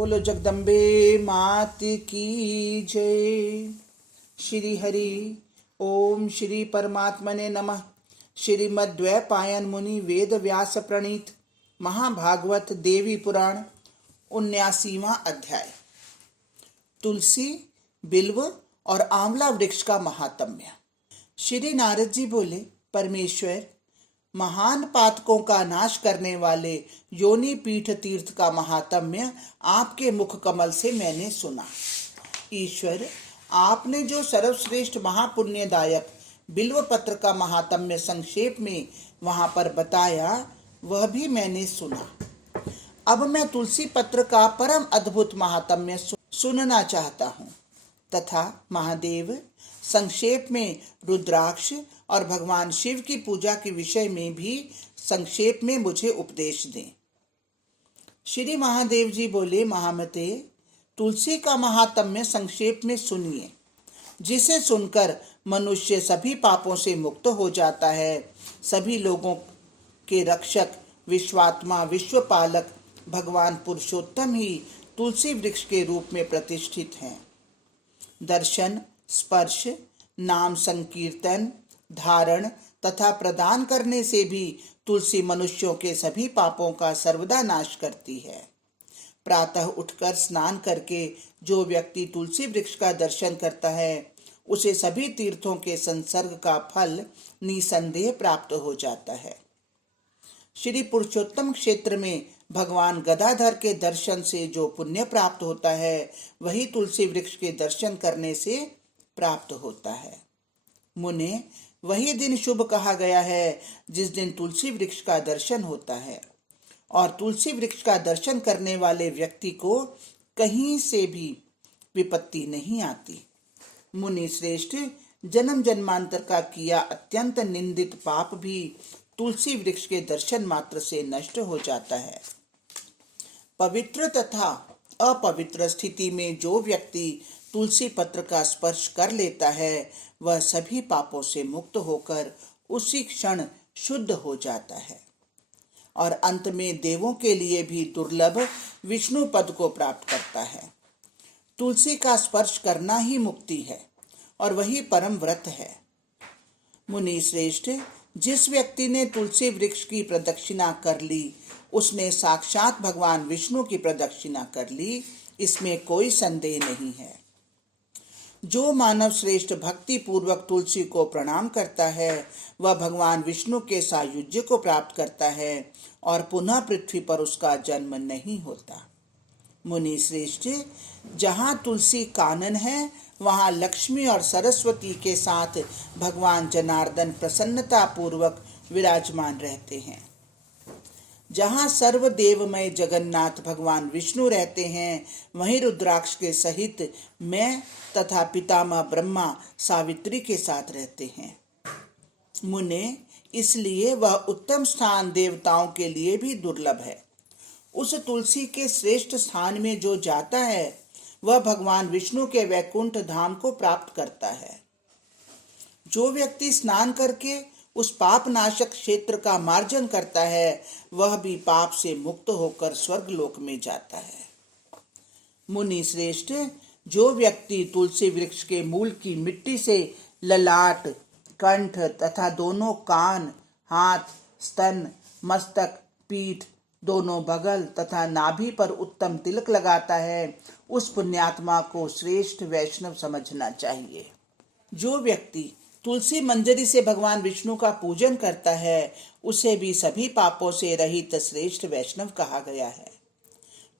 बोलो जगदम्बे मात की जय। श्री हरि ओम श्री परमात्मने नमः। श्रीमद्द्वैपायन मुनि वेद व्यास प्रणीत महाभागवत देवी पुराण 79वां अध्याय। तुलसी, बिल्व और आंवला वृक्ष का महात्म्य। श्री नारद जी बोले, परमेश्वर, महान पातकों का नाश करने वाले योनि पीठ तीर्थ का महात्म्य आपके मुख कमल से मैंने सुना। ईश्वर, आपने जो सर्वश्रेष्ठ महापुण्यदायक बिल्व पत्र का महात्म्य संक्षेप में वहां पर बताया, वह भी मैंने सुना। अब मैं तुलसी पत्र का परम अद्भुत महात्म्य सुनना चाहता हूँ तथा महादेव, संक्षेप में रुद्राक्ष और भगवान शिव की पूजा के विषय में भी संक्षेप में मुझे उपदेश दें। श्री महादेव जी बोले, महामते, तुलसी का महात्म्य संक्षेप में सुनिए, जिसे सुनकर मनुष्य सभी पापों से मुक्त हो जाता है। सभी लोगों के रक्षक, विश्वात्मा, विश्वपालक भगवान पुरुषोत्तम ही तुलसी वृक्ष के रूप में प्रतिष्ठित हैं। दर्शन, स्पर्श, नाम संकीर्तन, धारण तथा प्रदान करने से भी तुलसी मनुष्यों के सभी पापों का सर्वदा नाश करती है। प्रातः उठकर स्नान करके जो व्यक्ति तुलसी वृक्ष का दर्शन करता है, उसे सभी तीर्थों के संसर्ग का फल निसंदेह प्राप्त हो जाता है। श्री पुरुषोत्तम क्षेत्र में भगवान गदाधर के दर्शन से जो पुण्य प्राप्त होता है, वही तुलसी वृक्ष के दर्शन करने से प्राप्त होता है। मुने, वही दिन शुभ कहा गया है जिस दिन तुलसी वृक्ष का दर्शन होता है, और तुलसी वृक्ष का दर्शन करने वाले व्यक्ति को कहीं से भी विपत्ति नहीं आती। मुनि श्रेष्ठ, जन्म जन्मांतर का किया अत्यंत निंदित पाप भी तुलसी वृक्ष के दर्शन मात्र से नष्ट हो जाता है। पवित्र तथा अपवित्र स्थिति में जो व्यक्ति तुलसी पत्र का स्पर्श कर लेता है, वह सभी पापों से मुक्त होकर उसी क्षण शुद्ध हो जाता है और अंत में देवों के लिए भी दुर्लभ विष्णु पद को प्राप्त करता है। तुलसी का स्पर्श करना ही मुक्ति है और वही परम व्रत है। मुनि श्रेष्ठ, जिस व्यक्ति ने तुलसी वृक्ष की प्रदक्षिणा कर ली, उसने साक्षात भगवान विष्णु की प्रदक्षिणा कर ली, इसमें कोई संदेह नहीं है। जो मानव श्रेष्ठ भक्ति पूर्वक तुलसी को प्रणाम करता है, वह भगवान विष्णु के सायुज्य को प्राप्त करता है और पुनः पृथ्वी पर उसका जन्म नहीं होता। मुनि श्रेष्ठ, जहाँ तुलसी कानन है, वहाँ लक्ष्मी और सरस्वती के साथ भगवान जनार्दन प्रसन्नता पूर्वक विराजमान रहते हैं। जहाँ सर्वदेवमय जगन्नाथ भगवान विष्णु रहते हैं, वहीं रुद्राक्ष के सहित मैं तथा पितामह ब्रह्मा सावित्री के साथ रहते हैं। मुने, इसलिए वह उत्तम स्थान देवताओं के लिए भी दुर्लभ है। उस तुलसी के श्रेष्ठ स्थान में जो जाता है, वह भगवान विष्णु के वैकुंठ धाम को प्राप्त करता है। जो व्यक्ति स्नान करके उस पाप नाशक क्षेत्र का मार्जन करता है, वह भी पाप से मुक्त होकर स्वर्ग लोक में जाता है। मुनि श्रेष्ठ, जो व्यक्ति तुलसी वृक्ष के मूल की मिट्टी से ललाट, कंठ तथा दोनों कान, हाथ, स्तन, मस्तक, पीठ, दोनों बगल तथा नाभि पर उत्तम तिलक लगाता है, उस पुण्यात्मा को श्रेष्ठ वैष्णव समझना चाहिए। जो व्यक्ति तुलसी मंजरी से भगवान विष्णु का पूजन करता है, उसे भी सभी पापों से रहित श्रेष्ठ वैष्णव कहा गया है।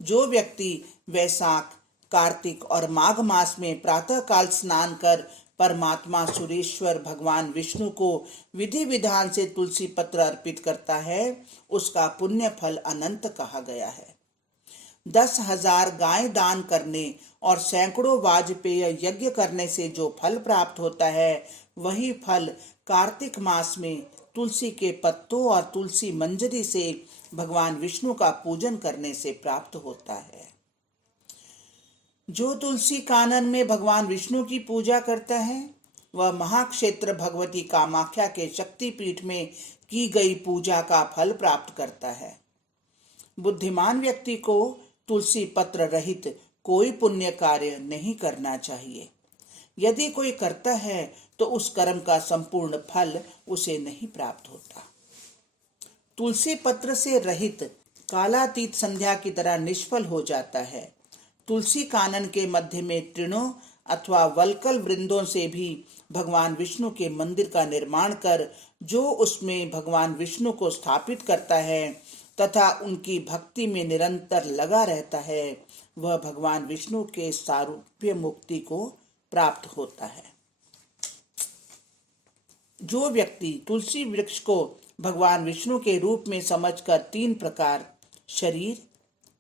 जो व्यक्ति वैशाख, कार्तिक और माघ मास में प्रातः काल स्नान कर परमात्मा सुरेश्वर भगवान विष्णु को विधि विधान से तुलसी पत्र अर्पित करता है, उसका पुण्य फल अनंत कहा गया है। 10,000 गाय दान करने और सैकड़ों वाजपेय यज्ञ करने से जो फल प्राप्त होता है, वही फल कार्तिक मास में तुलसी के पत्तों और तुलसी मंजरी से भगवान विष्णु का पूजन करने से प्राप्त होता है। जो तुलसी कानन में भगवान विष्णु की पूजा करता है, वह महाक्षेत्र भगवती कामाख्या के शक्तिपीठ में की गई पूजा का फल प्राप्त करता है। बुद्धिमान व्यक्ति को तुलसी पत्र रहित कोई पुण्य कार्य नहीं करना चाहिए। यदि कोई करता है तो उस कर्म का संपूर्ण फल उसे नहीं प्राप्त होता। तुलसी पत्र से रहित कालातीत संध्या की तरह निष्फल हो जाता है। तुलसी कानन के मध्य में तृणों अथवा वल्कल वृंदों से भी भगवान विष्णु के मंदिर का निर्माण कर जो उसमें भगवान विष्णु को स्थापित करता है तथा उनकी भक्ति में निरंतर लगा रहता है, वह भगवान विष्णु के सारूप्य मुक्ति को प्राप्त होता है। जो व्यक्ति तुलसी वृक्ष को भगवान विष्णु के रूप में समझकर 3 प्रकार शरीर,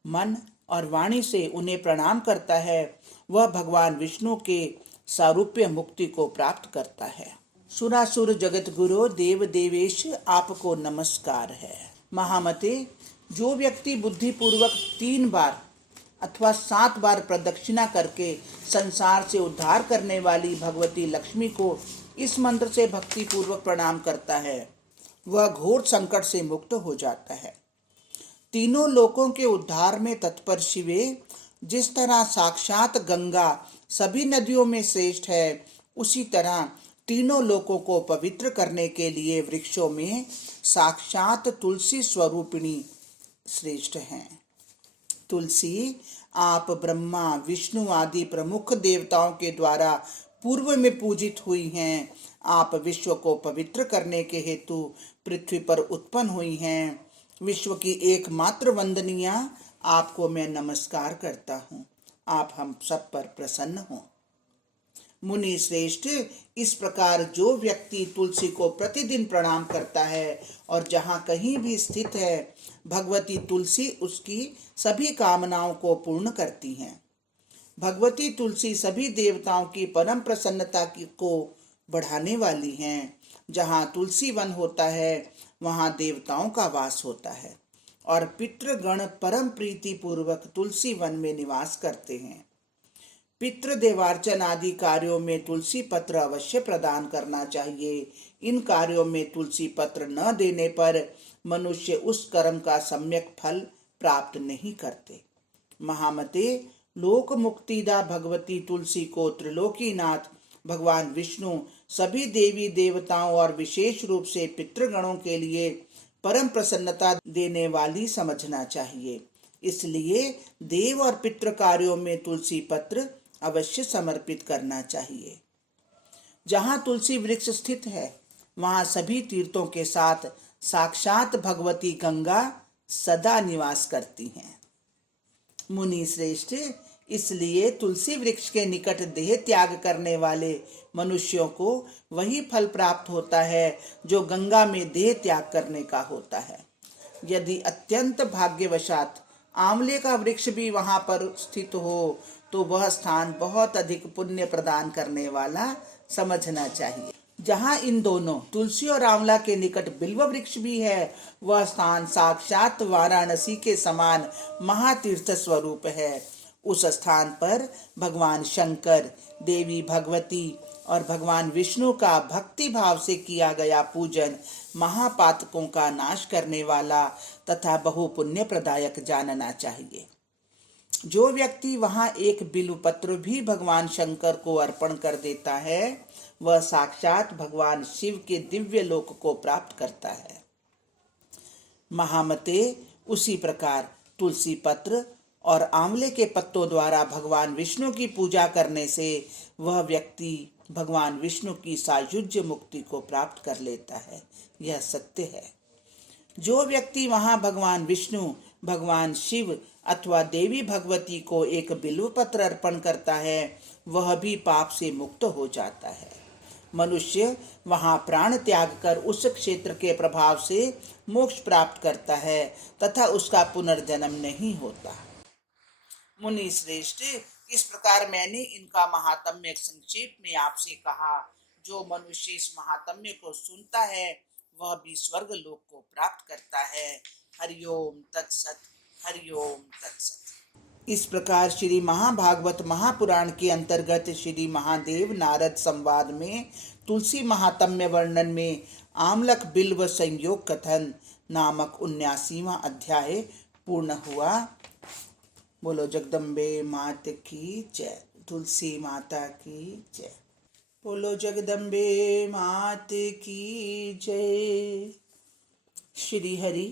मन और वाणी से उन्हें प्रणाम करता है, वह भगवान विष्णु के सारूप्य मुक्ति को प्राप्त करता है। सुरासुर जगत गुरु देव देवेश आपको नमस्कार है। महामते, जो व्यक्ति बुद्धिपूर्वक 3 बार अथवा 7 बार प्रदक्षिणा करके संसार से उद्धार करने वाली भगवती लक्ष्मी को इस मंत्र से भक्ति पूर्वक प्रणाम करता है, वह घोर संकट से मुक्त हो जाता है। तीनों लोकों के उद्धार में तत्पर शिवे जिस तरह साक्षात गंगा सभी नदियों में श्रेष्ठ है, उसी तरह तीनों लोकों को पवित्र करने के लिए वृक्षों में साक्षात तुलसी स्वरूपिणी श्रेष्ठ हैं। तुलसी आप ब्रह्मा, विष्णु आदि प्रमुख देवताओं के द्वारा पूर्व में पूजित हुई हैं। आप विश्व को पवित्र करने के हेतु पृथ्वी पर उत्पन्न हुई हैं। विश्व की एकमात्र वंदनीया आपको मैं नमस्कार करता हूँ। आप हम सब पर प्रसन्न हो। मुनि श्रेष्ठ, इस प्रकार जो व्यक्ति तुलसी को प्रतिदिन प्रणाम करता है और जहाँ कहीं भी स्थित है, भगवती तुलसी उसकी सभी कामनाओं को पूर्ण करती हैं। भगवती तुलसी सभी देवताओं की परम प्रसन्नता को बढ़ाने वाली हैं। जहाँ तुलसी वन होता है वहाँ देवताओं का वास होता है और पितृगण परम प्रीति पूर्वक तुलसी वन में निवास करते हैं। पितृ देवार्चन आदि कार्यों में तुलसी पत्र अवश्य प्रदान करना चाहिए। इन कार्यों में तुलसी पत्र न देने पर मनुष्य उस कर्म का सम्यक फल प्राप्त नहीं करते। महामते, लोक मुक्तिदा भगवती तुलसी को त्रिलोकीनाथ भगवान विष्णु सभी देवी देवताओं और विशेष रूप से पितृगणों के लिए परम प्रसन्नता देने वाली समझना चाहिए। इसलिए देव और पितृ कार्यों में तुलसी पत्र अवश्य समर्पित करना चाहिए। जहाँ तुलसी वृक्ष स्थित है वहाँ सभी तीर्थों के साथ साक्षात भगवती गंगा सदा निवास करती हैं। मुनि श्रेष्ठ, इसलिए तुलसी वृक्ष के निकट देह त्याग करने वाले मनुष्यों को वही फल प्राप्त होता है जो गंगा में देह त्याग करने का होता है। यदि अत्यंत भाग्यवशात आंवले का वृक्ष भी वहां पर स्थित हो तो वह स्थान बहुत अधिक पुण्य प्रदान करने वाला समझना चाहिए। जहाँ इन दोनों तुलसी और आंवला के निकट बिल्व वृक्ष भी है, वह स्थान साक्षात वाराणसी के समान महातीर्थ स्वरूप है। उस स्थान पर भगवान शंकर, देवी भगवती और भगवान विष्णु का भक्ति भाव से किया गया पूजन महापातकों का नाश करने वाला तथा बहुपुण्य प्रदायक जानना चाहिए। जो व्यक्ति वहां एक बिल्व पत्र भी भगवान शंकर को अर्पण कर देता है, वह साक्षात भगवान शिव के दिव्य लोक को प्राप्त करता है। महामते, उसी प्रकार तुलसी पत्र और आंवले के पत्तों द्वारा भगवान विष्णु की पूजा करने से वह व्यक्ति भगवान विष्णु की सायुज्य मुक्ति को प्राप्त कर लेता है। यह सत्य है। जो व्यक्ति वहां भगवान विष्णु, भगवान शिव अथवा देवी भगवती को एक बिल्व पत्र अर्पण करता है, वह भी पाप से मुक्त हो जाता है। मनुष्य वहां प्राण त्याग कर उस क्षेत्र के प्रभाव से मोक्ष प्राप्त करता है तथा उसका पुनर्जन्म नहीं होता। मुनि श्रेष्ठ, इस प्रकार मैंने इनका महात्म्य संक्षेप में आपसे कहा। जो मनुष्य इस महात्म्य को सुनता है वह भी स्वर्ग लोक को प्राप्त करता है। हरिओम तत्सत, हरिओम तत्सत। इस प्रकार श्री महाभागवत महापुराण के अंतर्गत श्री महादेव नारद संवाद में तुलसी महात्म्य वर्णन में आमलक बिल्व संयोग कथन नामक 79वां अध्याय पूर्ण हुआ। बोलो जगदम्बे मात की जय, तुलसी माता की जय। बोलो जगदम्बे मात की जय। श्री हरि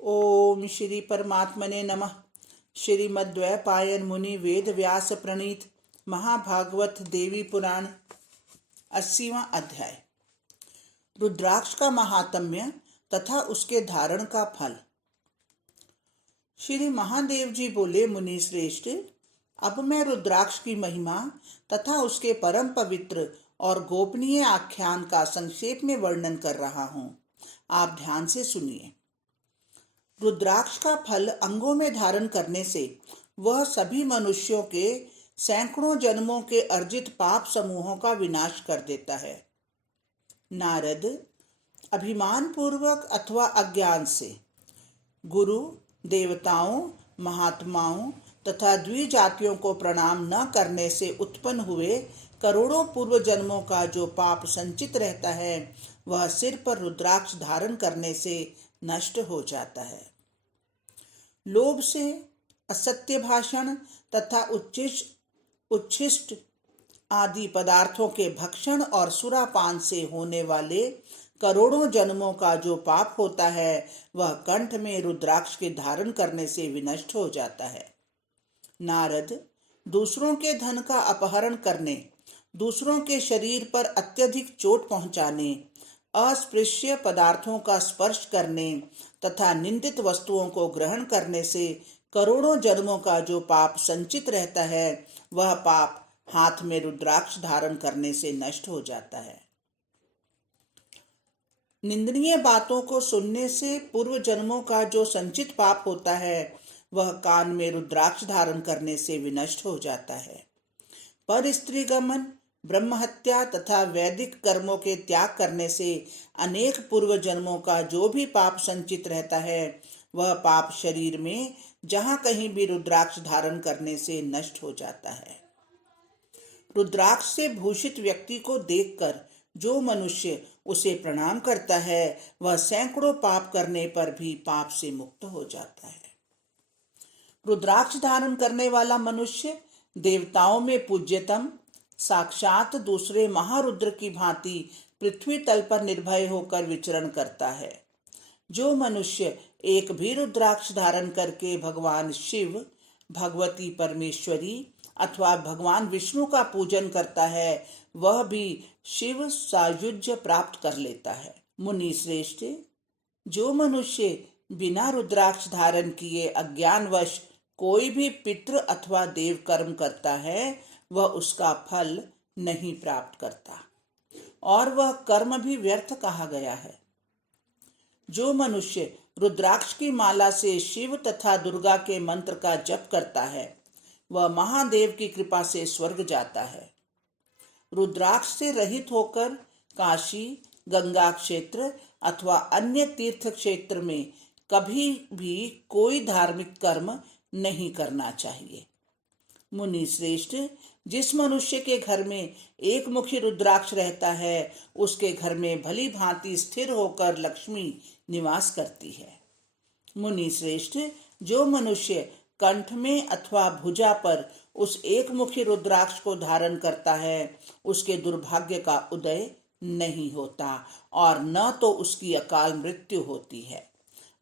ओम श्री परमात्मने नमः। श्रीमद्वैपायन मुनि वेद व्यास प्रणीत महाभागवत देवी पुराण 80वां अध्याय। रुद्राक्ष का महात्म्य तथा उसके धारण का फल। श्री महादेव जी बोले, मुनि श्रेष्ठ, अब मैं रुद्राक्ष की महिमा तथा उसके परम पवित्र और गोपनीय आख्यान का संक्षेप में वर्णन कर रहा हूं। आप ध्यान से सुनिए। रुद्राक्ष का फल अंगों में धारण करने से वह सभी मनुष्यों के सैकड़ों जन्मों के अर्जित पाप समूहों का विनाश कर देता है। नारद, अभिमान पूर्वक अथवा अज्ञान से गुरु, देवताओं, महात्माओं तथा द्विजातियों को प्रणाम न करने से उत्पन्न हुए करोड़ों पूर्व जन्मों का जो पाप संचित रहता है, वह सिर पर रुद्राक्ष धारण करने से नष्ट हो जाता है। लोभ से, असत्य भाषण तथा उच्छिष्ट आदि पदार्थों के भक्षण और सुरापान से होने वाले करोड़ों जन्मों का जो पाप होता है, वह कंठ में रुद्राक्ष के धारण करने से विनष्ट हो जाता है। नारद, दूसरों के धन का अपहरण करने, दूसरों के शरीर पर अत्यधिक चोट पहुंचाने, अस्पृश्य पदार्थों का स्पर्श करने तथा निंदित वस्तुओं को ग्रहण करने से करोड़ों जन्मों का जो पाप संचित रहता है, वह पाप हाथ में रुद्राक्ष धारण करने से नष्ट हो जाता है। निंदनीय बातों को सुनने से पूर्व जन्मों का जो संचित पाप होता है, वह कान में रुद्राक्ष धारण करने से विनष्ट हो जाता है। पर स्त्री गमन, ब्रह्म हत्या तथा वैदिक कर्मों के त्याग करने से अनेक पूर्व जन्मों का जो भी पाप संचित रहता है, वह पाप शरीर में जहां कहीं भी रुद्राक्ष धारण करने से नष्ट हो जाता है। रुद्राक्ष से भूषित व्यक्ति को देखकर जो मनुष्य उसे प्रणाम करता है, वह सैकड़ों पाप करने पर भी पाप से मुक्त हो जाता है। रुद्राक्ष धारण करने वाला मनुष्य देवताओं में पूज्यतम, साक्षात दूसरे महारुद्र की भांति पृथ्वी तल पर निर्भय होकर विचरण करता है। जो मनुष्य एक भी रुद्राक्ष धारण करके भगवान शिव, भगवती परमेश्वरी अथवा भगवान विष्णु का पूजन करता है, वह भी शिव सायुज्य प्राप्त कर लेता है। मुनि श्रेष्ठ, जो मनुष्य बिना रुद्राक्ष धारण किए अज्ञानवश कोई भी पितृ अथवा देव कर्म करता है, वह उसका फल नहीं प्राप्त करता और वह कर्म भी व्यर्थ कहा गया है। जो मनुष्य रुद्राक्ष की माला से शिव तथा दुर्गा के मंत्र का जप करता है, वह महादेव की कृपा से स्वर्ग जाता है। रुद्राक्ष से रहित होकर काशी, गंगा क्षेत्र अथवा अन्य तीर्थ क्षेत्र में कभी भी कोई धार्मिक कर्म नहीं करना चाहिए। मुनि श्रेष्ठ, जिस मनुष्य के घर में एक मुखी रुद्राक्ष रहता है, उसके घर में भली भांति स्थिर होकर लक्ष्मी निवास करती है। मुनि श्रेष्ठ, जो मनुष्य कंठ में अथवा भुजा पर उस एक मुखी रुद्राक्ष को धारण करता है, उसके दुर्भाग्य का उदय नहीं होता और न तो उसकी अकाल मृत्यु होती है।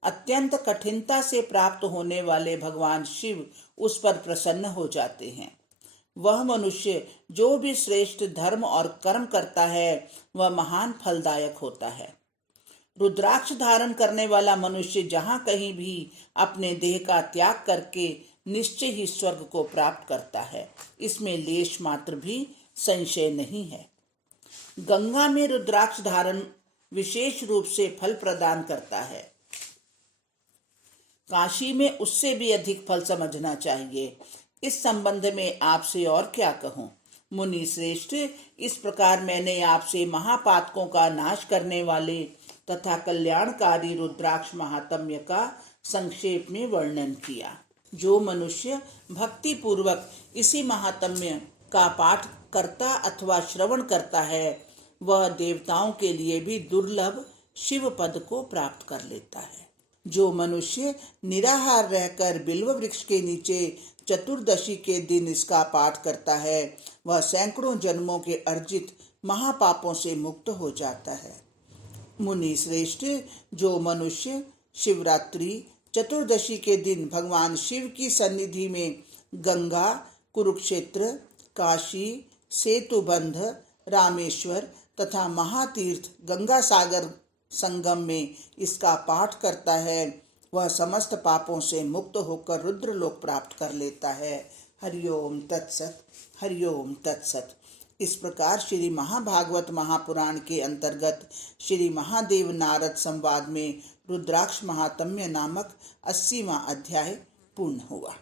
अत्यंत कठिनता से प्राप्त होने वाले भगवान शिव उस पर प्रसन्न हो जाते हैं। वह मनुष्य जो भी श्रेष्ठ धर्म और कर्म करता है, वह महान फलदायक होता है। रुद्राक्ष धारण करने वाला मनुष्य जहां कहीं भी अपने देह का त्याग करके निश्चय ही स्वर्ग को प्राप्त करता है, इसमें लेश मात्र भी संशय नहीं है। गंगा में रुद्राक्ष धारण विशेष रूप से फल प्रदान करता है। काशी में उससे भी अधिक फल समझना चाहिए। इस संबंध में आपसे और क्या कहूँ। मुनि श्रेष्ठ, इस प्रकार मैंने आपसे महापातकों का नाश करने वाले तथा कल्याणकारी रुद्राक्ष महात्म्य का संक्षेप में वर्णन किया। जो मनुष्य भक्ति पूर्वक इसी महात्म्य का पाठ करता अथवा श्रवण करता है, वह देवताओं के लिए भी दुर्लभ शिव पद को प्राप्त कर लेता है। जो मनुष्य निराहार रहकर बिल्व वृक्ष के नीचे चतुर्दशी के दिन इसका पाठ करता है वह सैकड़ों जन्मों के अर्जित महापापों से मुक्त हो जाता है। मुनि श्रेष्ठ, जो मनुष्य शिवरात्रि चतुर्दशी के दिन भगवान शिव की सन्निधि में गंगा, कुरुक्षेत्र, काशी, सेतुबंध, रामेश्वर तथा महातीर्थ गंगा सागर संगम में इसका पाठ करता है वह समस्त पापों से मुक्त होकर रुद्रलोक प्राप्त कर लेता है। हरिओम तत्सत, हरिओम तत्सत। इस प्रकार श्री महाभागवत महापुराण के अंतर्गत श्री महादेव नारद संवाद में रुद्राक्ष महात्म्य नामक 80वां अध्याय पूर्ण हुआ।